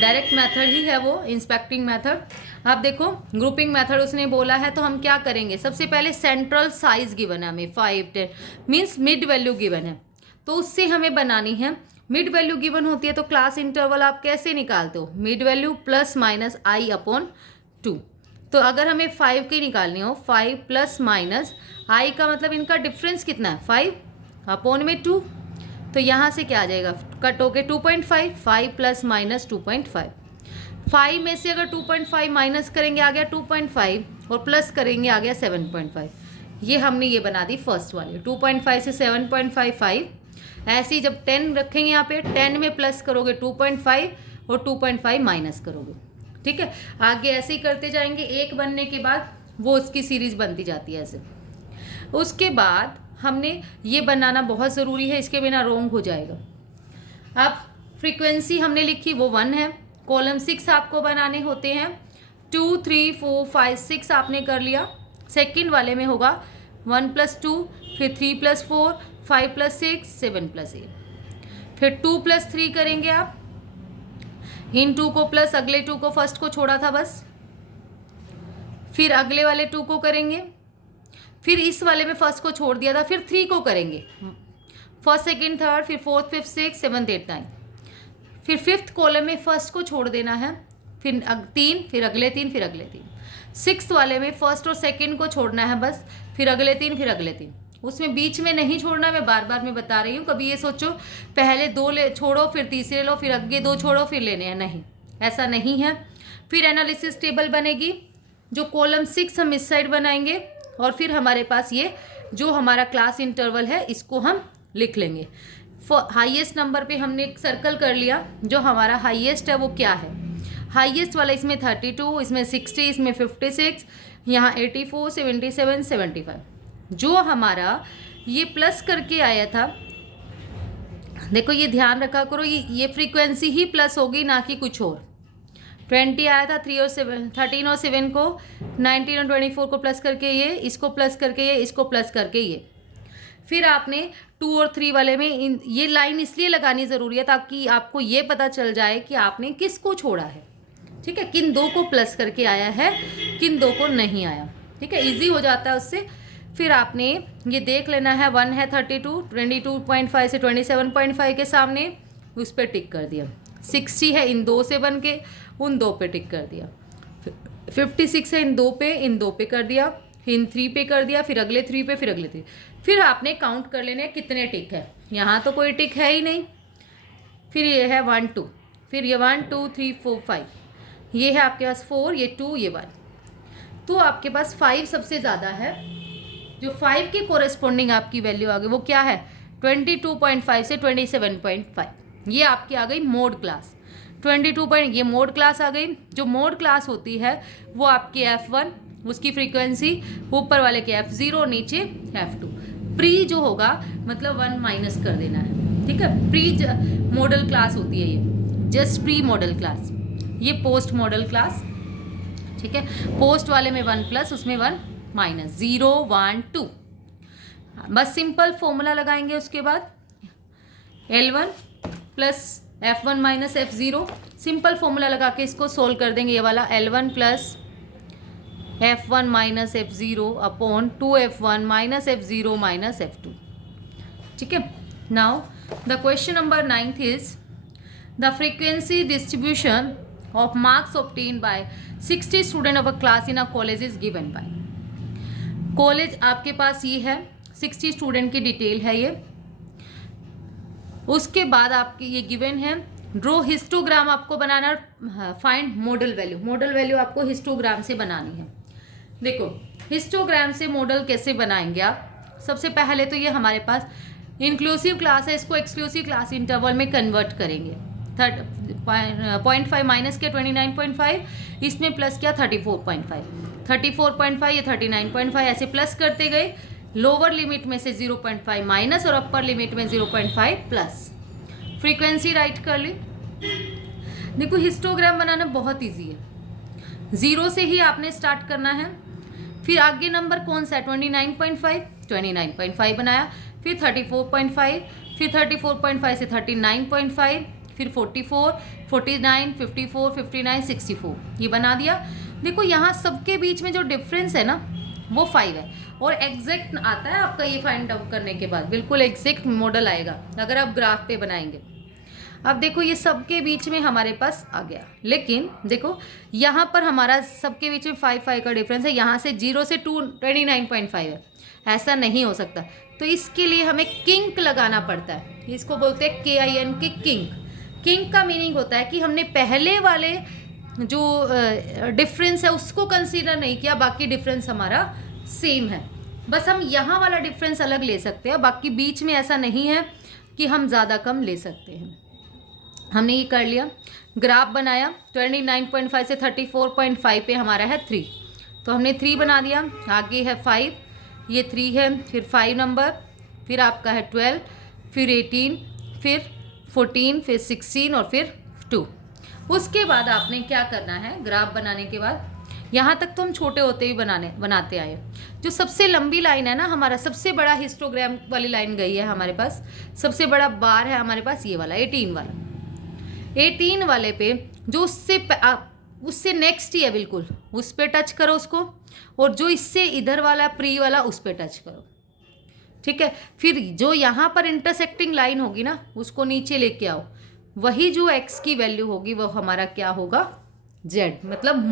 डायरेक्ट मेथड ही है वो इंस्पेक्टिंग मेथड। अब देखो ग्रुपिंग मेथड उसने बोला है, तो हम क्या करेंगे, सबसे पहले सेंट्रल साइज गिवन है हमें 5, 10 मीन्स मिड वैल्यू गिवन है, तो उससे हमें बनानी है। मिड वैल्यू गिवन होती है तो क्लास इंटरवल आप कैसे निकालते हो, mid value plus minus I upon 2। तो अगर हमें 5 की निकालनी हो, 5 प्लस माइनस I का मतलब इनका डिफरेंस कितना है, 5 अपॉन में 2, तो यहाँ से क्या आ जाएगा, कट होके 2.5, 5 प्लस माइनस 2.5। 5 में से अगर 2.5 माइनस करेंगे आ गया 2.5, और प्लस करेंगे आ गया 7.5। ये हमने ये बना दी फर्स्ट वाली, 2.5 से 7.55। ऐसे ही जब 10 रखेंगे यहाँ पे, 10 में प्लस करोगे 2.5 और 2.5 माइनस करोगे, ठीक है। आगे ऐसे ही करते जाएंगे, एक बनने के बाद वो उसकी सीरीज बनती जाती है ऐसे। उसके बाद हमने ये बनाना बहुत ज़रूरी है, इसके बिना रॉन्ग हो जाएगा। अब फ्रीक्वेंसी हमने लिखी वो 1 है। कॉलम 6 आपको बनाने होते हैं, 2 3 4 5 6 आपने कर लिया। सेकंड वाले में होगा 1 + 2, फिर 3 + 4, 5 + 6, 7 + 8, फिर 2 + 3 करेंगे आप। इन 2 को प्लस अगले 2 को, फर्स्ट को छोड़ा था बस, फिर अगले वाले 2 को करेंगे, फिर इस वाले में फर्स्ट को छोड़ दिया था, फिर 3 को करेंगे, फर्स्ट सेकंड थर्ड, फिर fourth fifth six seventh eight nine, फिर फिफ्थ कॉलम में फर्स्ट को छोड़ देना है, फिर 3, फिर अगले 3, फिर अगले 3। सिक्स्थ वाले में फर्स्ट और सेकंड को छोड़ना है बस, फिर अगले 3, फिर अगले 3। उसमें बीच में नहीं छोड़ना, मैं बार बार मैं बता रही हूँ। कभी ये सोचो पहले 2 ले छोड़ो, फिर तीसरे लो, फिर आगे 2 छोड़ो, फिर लेने हैं, नहीं, ऐसा नहीं है। फिर एनालिसिस टेबल बनेगी, जो कॉलम 6 हम इस साइड बनाएंगे, और फिर हमारे पास ये जो हमारा क्लास इंटरवल है इसको हम लिख लेंगे। हाईएस्ट नंबर पे हमने एक सर्कल कर लिया, जो हमारा हाईएस्ट है वो क्या है। हाईएस्ट वाला इसमें 32, इसमें 60, इसमें 56, यहाँ 84, 77, 75। जो हमारा ये प्लस करके आया था, देखो ये ध्यान रखा करो, ये फ्रीक्वेंसी ही प्लस होगी, ना कि कुछ और। 20 आया था, 3 और 7, 13 और 7 को, 19 और 24 को प्लस करके ये, इसको प्लस करके ये, इसको प्लस करके ये। फिर आपने 2 और 3 वाले में ये लाइन इसलिए लगानी ज़रूरी है ताकि आपको ये पता चल जाए कि आपने किसको छोड़ा है, ठीक है, किन 2 को प्लस करके आया है, किन 2 को नहीं आया, ठीक है, इजी हो जाता है उससे। फिर आपने ये देख लेना है, 1 है 32, 22.5 से 27.5 के सामने, उस पर टिक कर दिया। 60 है इन 2 से बन के, उन 2 पे टिक कर दिया। 56 है इन 2 पे कर दिया, इन 3 पे कर दिया, फिर अगले 3 पे, फिर अगले 3। फिर आपने काउंट कर लेने कितने टिक है। यहाँ तो कोई टिक है ही नहीं। फिर ये है 1 2, फिर ये 1 2 3 4 5, ये है आपके पास 4, ये 2, ये 1। तो आपके पास 5 सबसे ज़्यादा है। जो 5 के कोरेस्पॉन्डिंग आपकी वैल्यू आ गई वो क्या है, 22.5 से 27.5। ये आपकी आ गई मोड क्लास। 22 ये मोड क्लास आ गई। जो मोड क्लास होती है वो आपकी F1, उसकी फ्रीक्वेंसी ऊपर वाले के F0, नीचे F2। प्री जो होगा मतलब 1 माइनस कर देना है, ठीक है। प्री मॉडल क्लास होती है ये, जस्ट प्री मॉडल क्लास। ये पोस्ट मॉडल क्लास, ठीक है। पोस्ट वाले में 1 प्लस, उसमें 1 माइनस, 0 1 2। बस सिंपल फॉर्मूला लगाएंगे। उसके बाद L1 plus F1 minus F0, simple formula लगा के इसको सोल्व कर देंगे। ये वाला L1 plus F1 minus F0 upon 2F1 minus F0 minus F2, ठीक है। Now the question number 9th is the frequency distribution of marks obtained by 60 student of a class in a college is given by। College आपके पास ये है, 60 स्टूडेंट की डिटेल है ये। उसके बाद आपकी ये गिवन है, ड्रॉ हिस्टोग्राम आपको बनाना, find modal value. Modal value आपको हिस्टोग्राम से बनानी है। देखो हिस्टोग्राम से मॉडल कैसे बनाएंगे आप। सबसे पहले तो ये हमारे पास इंक्लूसिव क्लास है, इसको एक्सक्लूसिव क्लास इंटरवल में कन्वर्ट करेंगे। 0.5 माइनस किया 29.5, इसमें प्लस किया 34.5, 34.5 ये 39.5, ऐसे प्लस करते गए। लोअर लिमिट में से 0.5 माइनस और अपर लिमिट में 0.5 प्लस। फ्रीक्वेंसी राइट कर ली। देखो हिस्टोग्राम बनाना बहुत इजी है, 0 से ही आपने स्टार्ट करना है। फिर आगे नंबर कौन सा है, 29.5, 29.5 बनाया, फिर 34.5, फिर 34.5 से 39.5, फिर 44, 49, 54, 59, 64 ये बना दिया। देखो यहाँ सबके बीच में जो डिफरेंस है ना वो 5 है, और एग्जैक्ट आता है आपका ये फाइंड आउट करने के बाद, बिल्कुल एग्जैक्ट मॉडल आएगा अगर आप ग्राफ पे बनाएंगे। अब देखो ये सबके बीच में हमारे पास आ गया, लेकिन देखो यहाँ पर हमारा सबके बीच में 5 का डिफरेंस है। यहाँ से 0 से 29.5 है, ऐसा नहीं हो सकता। तो इसके लिए हमें किंक लगाना पड़ता है, इसको बोलते हैं KIN की किंक। किंक का मीनिंग होता है कि हमने पहले वाले जो डिफरेंस है उसको कंसीडर नहीं किया, बाकी डिफरेंस हमारा सेम है, बस हम यहाँ वाला डिफरेंस अलग ले सकते हैं, बाकी बीच में ऐसा नहीं है कि हम ज़्यादा कम ले सकते हैं। हमने ये कर लिया, ग्राफ बनाया। 29.5 से 34.5 पे हमारा है 3, तो हमने 3 बना दिया। आगे है 5, ये 3 है, फिर 5 नंबर, फिर आपका है 12, फिर 18, फिर 14, फिर 16 और फिर 2। उसके बाद आपने क्या करना है, ग्राफ बनाने के बाद यहाँ तक तो हम छोटे होते ही बनाते आए। जो सबसे लंबी लाइन है ना, हमारा सबसे बड़ा हिस्टोग्राम वाली लाइन गई है हमारे पास, सबसे बड़ा बार है हमारे पास ये वाला 18 वाला। 18 वाले पे जो उससे नेक्स्ट ही है बिल्कुल, उस पर टच करो उसको, और जो इससे इधर वाला प्री वाला उस पर टच करो, ठीक है। फिर जो यहाँ पर इंटरसेक्टिंग लाइन होगी ना, उसको नीचे लेके आओ, वही जो x की वैल्यू होगी वो हमारा क्या होगा, z, मतलब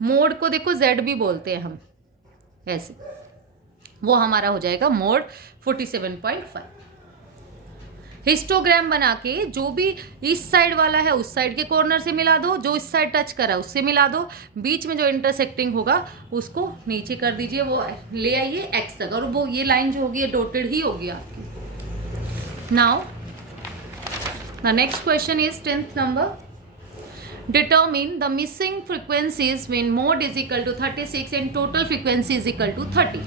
मोड को देखो z भी बोलते हैं हम ऐसे, वो हमारा हो जाएगा मोड 47.5। हिस्टोग्राम बना के जो भी इस साइड वाला है उस साइड के कॉर्नर से मिला दो, जो इस साइड टच करा उससे मिला दो, बीच में जो इंटरसेक्टिंग होगा उसको नीचे कर दीजिए, वो ले आइए x तक, और वो ये लाइन जो होगी ये डॉटेड ही होगी आपकी। Now the next question is 10th number, determine the missing frequencies when mode is equal to 36 and total frequency is equal to 30।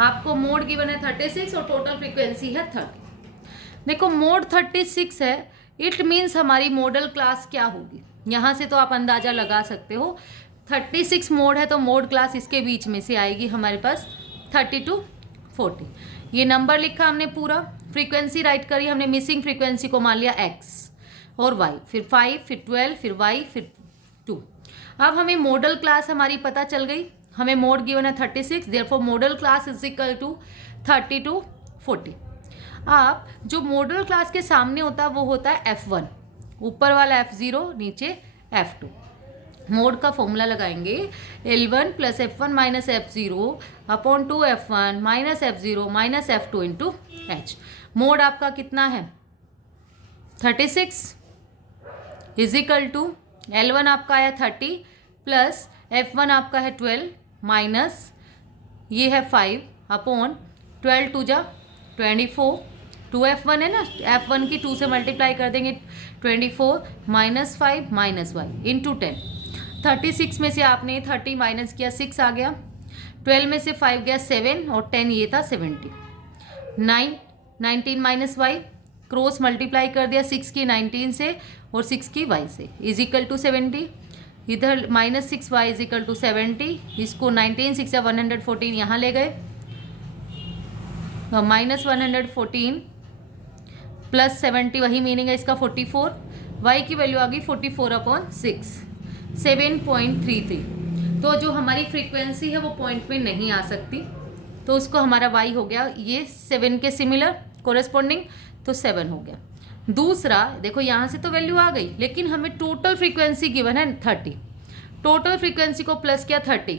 आपको मोड गिवन है 36 और टोटल फ्रीक्वेंसी है 30। देखो मोड 36 है, इट मीन्स हमारी मॉडल क्लास क्या होगी, यहाँ से तो आप अंदाज़ा लगा सकते हो। 36 मोड है तो मोड क्लास इसके बीच में से आएगी हमारे पास 30 to 40। ये नंबर लिखा हमने पूरा, फ्रीक्वेंसी राइट करी हमने, मिसिंग फ्रीक्वेंसी को मान लिया x और y, फिर 5, फिर 12, फिर y, फिर 2। अब हमें मॉडल क्लास हमारी पता चल गई, हमें मोड गिवन है 36, therefore modal class is equal to 30 to 40। आप जो मॉडल क्लास के सामने होता है वो होता है F1, ऊपर वाला F0, नीचे F2। मोड का फॉर्मूला लगाएंगे L1 plus F1 minus F0 upon 2F1 minus F0 minus F2 into H। Mode आपका कितना है 36 इज इक्वल टू L1 आपका आया 30 प्लस F1 आपका है 12 माइनस ये है 5 अपॉन 12 टू जा 24, 2F1 है ना, F1 की 2 से मल्टीप्लाई कर देंगे 24 माइनस 5 माइनस y इंटू 10। 36 में से आपने 30 माइनस किया 6 आ गया, 12 में से 5 गया 7 और 10 ये था 70। 19 माइनस y, क्रॉस मल्टीप्लाई कर दिया 6 की 19 से और 6 की y से, इज इक्वल टू 70। इधर minus 6y is equal to 70, इसको 19 6 या 114 यहाँ ले गए, माइनस 114 प्लस 70 वही मीनिंग है इसका 44, y की वैल्यू आ गई 44 अपॉन 6, 7.33। तो जो हमारी फ्रीक्वेंसी है वो पॉइंट में नहीं आ सकती, तो उसको हमारा y हो गया ये 7 के सिमिलर कोरेस्पॉन्डिंग, तो 7 हो गया। दूसरा देखो यहाँ से तो वैल्यू आ गई, लेकिन हमें टोटल फ्रीक्वेंसी गिवन है 30, टोटल फ्रीक्वेंसी को प्लस किया 30,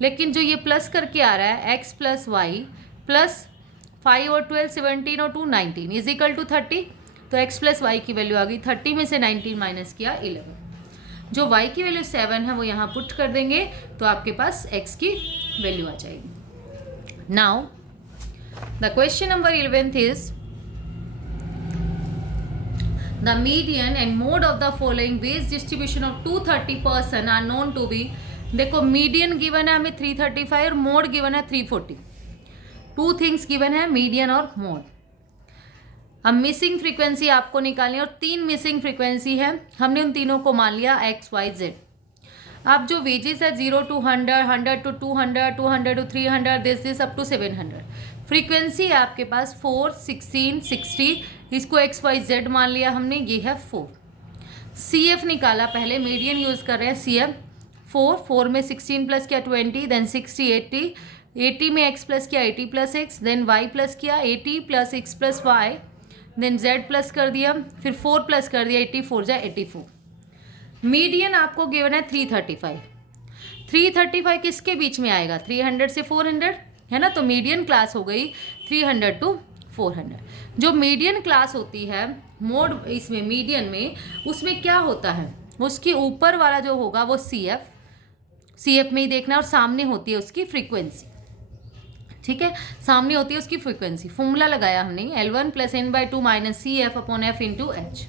लेकिन जो ये प्लस करके आ रहा है x प्लस वाई प्लस 5 और 12 17 और 2 19 इज इक्वल टू 30, तो x प्लस वाई की वैल्यू आ गई 30 में से 19 माइनस किया 11। जो y की वैल्यू 7 है वो यहाँ पुट कर देंगे तो आपके पास x की वैल्यू आ जाएगी। Now the question number 11th is the median and mode of the following base distribution of 230 person are known to be। देखो मीडियन गिवन है हमें 335 और मोड गिवन है 340, टू थिंग्स गिवन है मीडियन और मोड। अब मिसिंग फ्रीक्वेंसी आपको निकालनी है और 3 मिसिंग फ्रीक्वेंसी है, हमने उन तीनों को मान लिया x y z। अब जो वेजेस है 0 to 100, 100 to 200, 200 to 300, this up to 700। Frequency है आपके पास 4, 16, 60, इसको एक्स वाई जेड मान लिया हमने, ये है 4। सी एफ निकाला, पहले मीडियन यूज़ कर रहे हैं सी एफ 4 में 16 प्लस किया 20, देन 60 80 में x प्लस किया 80 plus X, then y plus किया 80 plus x plus Y, then z plus कर दिया, फिर 4 प्लस कर दिया 84 जा 84। मीडियन आपको गिवन है 335, 335 किसके बीच में आएगा 300 से 400 है ना, तो मीडियन क्लास हो गई 300 to 400। जो मीडियन क्लास होती है मोड इसमें मीडियन में, उसमें क्या होता है उसके ऊपर वाला जो होगा वो सी एफ में ही देखना और सामने होती है उसकी फ्रीक्वेंसी, ठीक है, सामने होती है उसकी फ्रीक्वेंसी। फॉर्मूला लगाया हमने L1 plus n/2 minus C F upon F into H.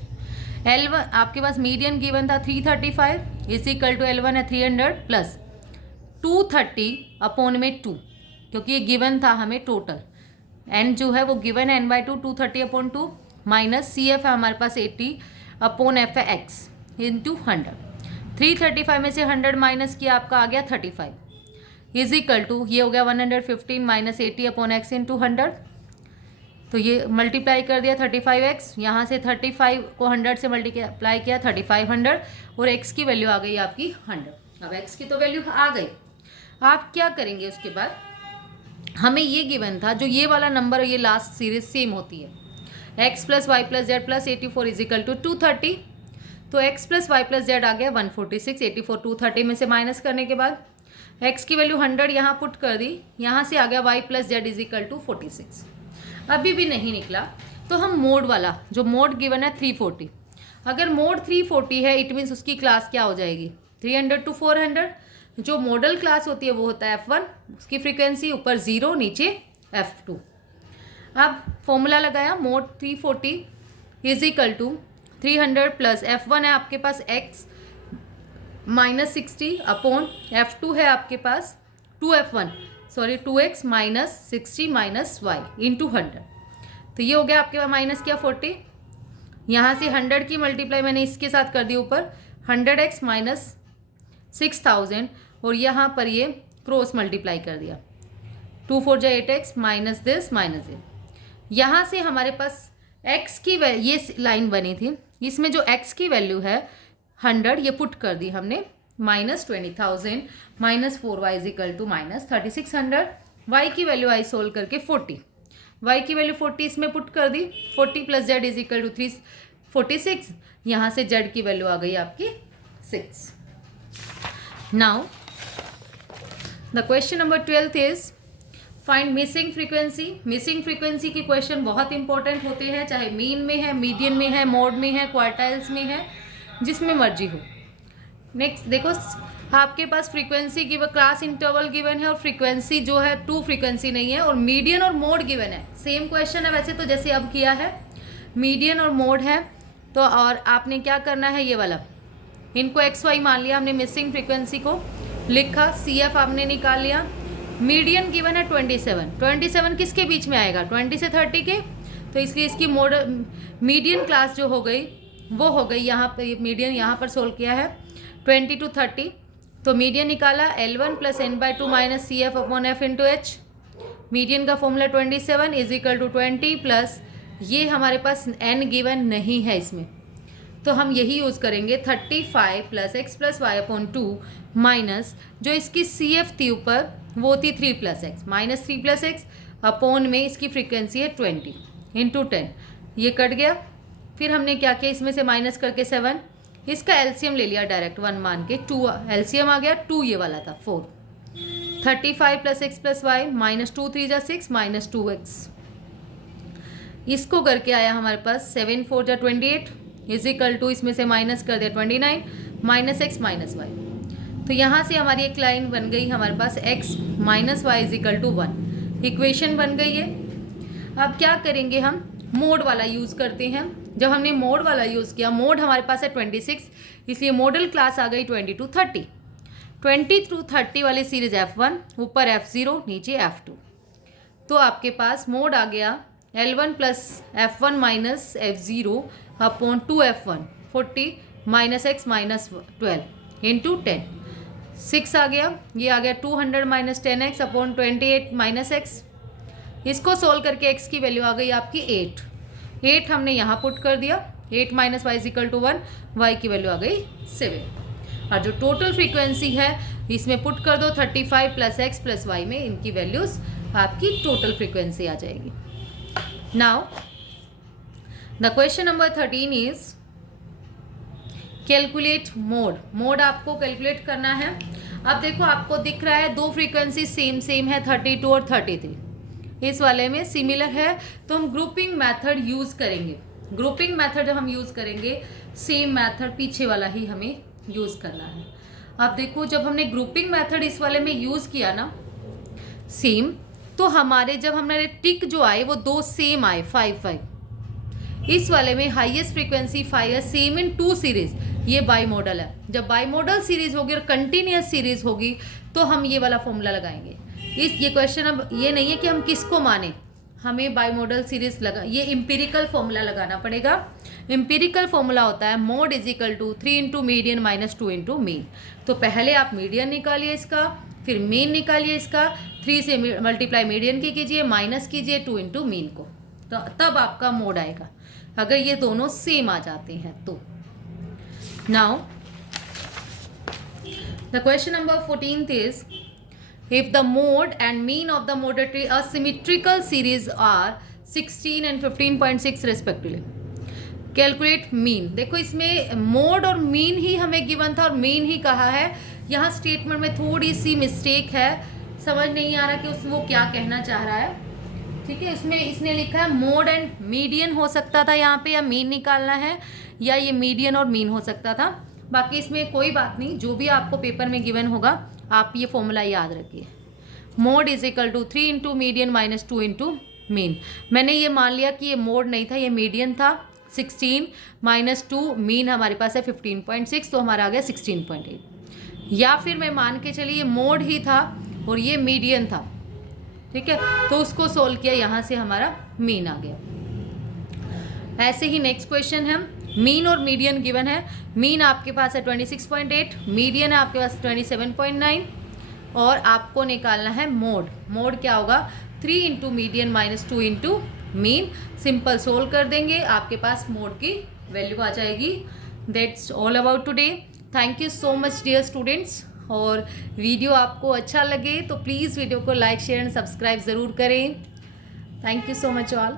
L1 आपके पास मीडियन गिवन था 335 इज इक्वल टू L1 है 300 प्लस 230 अपॉन में 2, क्योंकि ये गिवन था हमें टोटल। एन जो है वो गिवन है n/2 230/2 माइनस सी एफ है हमारे पास 80/f है x इंटू 100। 335 में से 100 माइनस किया आपका आ गया 35 इज इक्वल टू ये हो गया 115 माइनस 80/x इंटू 100। तो ये मल्टीप्लाई कर दिया 35x, यहाँ से 35 को 100 से मल्टीप्लाई किया 3500 और x की वैल्यू आ गई आपकी 100। अब x की तो वैल्यू आ गई, आप क्या करेंगे उसके बाद, हमें ये गिवन था जो ये वाला नंबर और ये लास्ट सीरीज सेम होती है, x plus y plus z plus 84 is equal to 230। तो x plus y plus z आ गया 146, 84 230 में से माइनस करने के बाद x की वैल्यू 100 यहाँ पुट कर दी, यहाँ से आ गया y plus Z is equal to 46। अभी भी नहीं निकला तो हम मोड वाला, जो मोड गिवन है 340, अगर मोड 340 है इट मीन्स उसकी क्लास क्या हो जाएगी 300 to 400। जो मॉडल क्लास होती है वो होता है F1, उसकी फ्रीक्वेंसी ऊपर 0 नीचे F2। अब फॉर्मूला लगाया, mode 340 is equal to 300 plus F1 है आपके पास x माइनस 60 अपॉन F2 है आपके पास 2x minus 60 minus y into 100। तो ये हो गया आपके पास माइनस क्या 40, यहाँ से 100 की मल्टीप्लाई मैंने इसके साथ कर दी ऊपर 100x माइनस 6000 और यहाँ पर ये क्रॉस मल्टीप्लाई कर दिया 2 4 जा 8x माइनस दिस माइनस ये। यहाँ से हमारे पास x की ये लाइन बनी थी, इसमें जो x की वैल्यू है 100 ये पुट कर दी हमने minus 20,000 minus 4y is equal to minus 3600। y की वैल्यू आई सोल्व करके 40, y की वैल्यू 40 इसमें पुट कर दी, 40 plus z is equal to 346, यहाँ से z की वैल्यू आ गई आपकी 6। Now the question number 12 is find missing frequency. Missing frequency की क्वेश्चन बहुत इंपॉर्टेंट होते हैं, चाहे मीन में है, मीडियन में है, मोड में है, क्वार्टाइल्स में है, जिसमें मर्जी हो। नेक्स्ट देखो आपके पास frequency given, class interval given है और फ्रीक्वेंसी जो है 2 फ्रीक्वेंसी नहीं है, और मीडियन और मोड गिवन है। सेम क्वेश्चन है वैसे तो जैसे अब किया है, मीडियन और मोड है तो, और आपने क्या करना है ये वाला, इनको XY मान लिया हमने, मिसिंग फ्रीक्वेंसी को लिखा, CF आपने निकाल लिया। मीडियन गिवन है 27 किसके बीच में आएगा 20 से 30 के, तो इसलिए इसकी मोड मीडियन क्लास जो हो गई वो हो गई, यहाँ पे मीडियन यहाँ पर सोल्व किया है 20 to 30। तो मीडियन निकाला L1 plus n/2 minus CF upon F into H। Median का formula 27 is equal to 20 plus ये हमारे पास n गिवन नहीं है इसमें, तो हम यही यूज़ करेंगे 35 plus x plus Y upon 2 minus जो इसकी CF थी ऊपर वो थी 3 plus X minus 3 plus X upon में इसकी फ्रीक्वेंसी है 20 इंटू 10, ये कट गया। फिर हमने क्या किया, इसमें से माइनस करके 7, इसका एलसीएम ले लिया डायरेक्ट 1 मान के, 2 एलसीएम आ गया, 2 ये वाला था 4। 35 plus X plus Y minus 2 3 जा 6 माइनस 2x, इसको करके आया हमारे पास 7 4 जा 28 इज इक्वल टू, इसमें से माइनस कर दिया 29 माइनस एक्स माइनस वाई। तो यहाँ से हमारी एक लाइन बन गई हमारे पास x minus Y is equal to 1, equation बन गई है। अब क्या करेंगे, हम मोड वाला यूज़ करते हैं। जब हमने मोड वाला यूज़ किया, मोड हमारे पास है 26, इसलिए मॉडल क्लास आ गई 20 to 30। 20 to 30 वाली सीरीज F1 ऊपर F0 नीचे F2, तो आपके पास मोड आ गया L1 plus F1 minus F0 upon 2F1 40 minus x minus 12 into 10, 6 आ गया, ये आ गया 200 minus 10x upon 28 minus x. इसको सोल्व करके x की वैल्यू आ गई आपकी 8 हमने यहाँ पुट कर दिया, 8 minus y equal to 1, y की वैल्यू आ गई 7। और जो टोटल फ्रीक्वेंसी है इसमें पुट कर दो 35 प्लस एक्स प्लस वाई में, इनकी वैल्यूज आपकी टोटल फ्रीक्वेंसी आ जाएगी। Now the question number 13 is calculate mode. Mode आपको कैलकुलेट करना है। अब देखो आपको दिख रहा है दो फ्रीक्वेंसी सेम है 32 और 33, इस वाले में सिमिलर है, तो हम ग्रुपिंग मेथड यूज़ करेंगे। ग्रुपिंग मेथड जब हम यूज़ करेंगे, सेम मेथड पीछे वाला ही हमें यूज़ करना है। अब देखो जब हमने ग्रुपिंग मेथड इस वाले में यूज़ किया ना सेम, तो हमारे जब हमने टिक जो आए वो दो सेम आए 5। इस वाले में हाईएस्ट फ्रीक्वेंसी 5 है, सेम इन 2 सीरीज, ये बाई मॉडल है। जब बाई मॉडल सीरीज होगी और कंटिन्यूस सीरीज होगी तो हम ये वाला फॉर्मूला लगाएंगे। ये क्वेश्चन अब ये नहीं है कि हम किसको माने, हमें बाइमोडल सीरीज लगा, ये इम्पेरिकल फॉर्मूला लगाना पड़ेगा। इम्पेरिकल फॉर्मूला होता है mode is equal to 3 into median minus 2 into mean. तो पहले आप मीडियन निकालिए इसका, फिर मीन निकालिए इसका, 3 से मल्टीप्लाई मीडियन की कीजिए, माइनस कीजिए 2 इंटू मीन को, तो तब आपका मोड आएगा, अगर ये दोनों सेम आ जाते हैं तो। Now the question number 14 is if the mode and mean of the modality a symmetrical series are 16 and 15.6 respectively, calculate mean. देखो इसमें मोड और मीन ही हमें गिवन था और मीन ही कहा है, यहाँ स्टेटमेंट में थोड़ी सी मिस्टेक है, समझ नहीं आ रहा कि उसमें वो क्या कहना चाह रहा है। ठीक है, इसमें इसने लिखा है मोड एंड मीडियन हो सकता था यहाँ पे, या मीन निकालना है, या ये मीडियन और मीन हो सकता था। बाकी इसमें कोई बात नहीं, जो भी आपको पेपर में गिवन होगा आप ये फॉर्मूला याद रखिए। Mode is equal to 3 into median minus 2 into mean. मैंने ये मान लिया कि ये मोड नहीं था, ये मीडियन था। 16 माइनस 2, मीन हमारे पास है 15.6, तो हमारा आ गया 16.8। या फिर मैं मान के चलिए ये मोड ही था और ये मीडियन था, ठीक है, तो उसको सोल्व किया, यहाँ से हमारा मीन आ गया। ऐसे ही नेक्स्ट क्वेश्चन है, मीन और मीडियन गिवन है। मीन आपके पास है 26.8, मीडियन है आपके पास 27.9, और आपको निकालना है मोड। मोड क्या होगा, 3 into median minus 2 into mean. Simple solve कर देंगे, आपके पास मोड की वैल्यू आ जाएगी। That's all about today. Thank you so much dear students. और वीडियो आपको अच्छा लगे तो प्लीज़ वीडियो को लाइक शेयर एंड सब्सक्राइब ज़रूर करें। Thank you so much all.